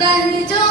但你就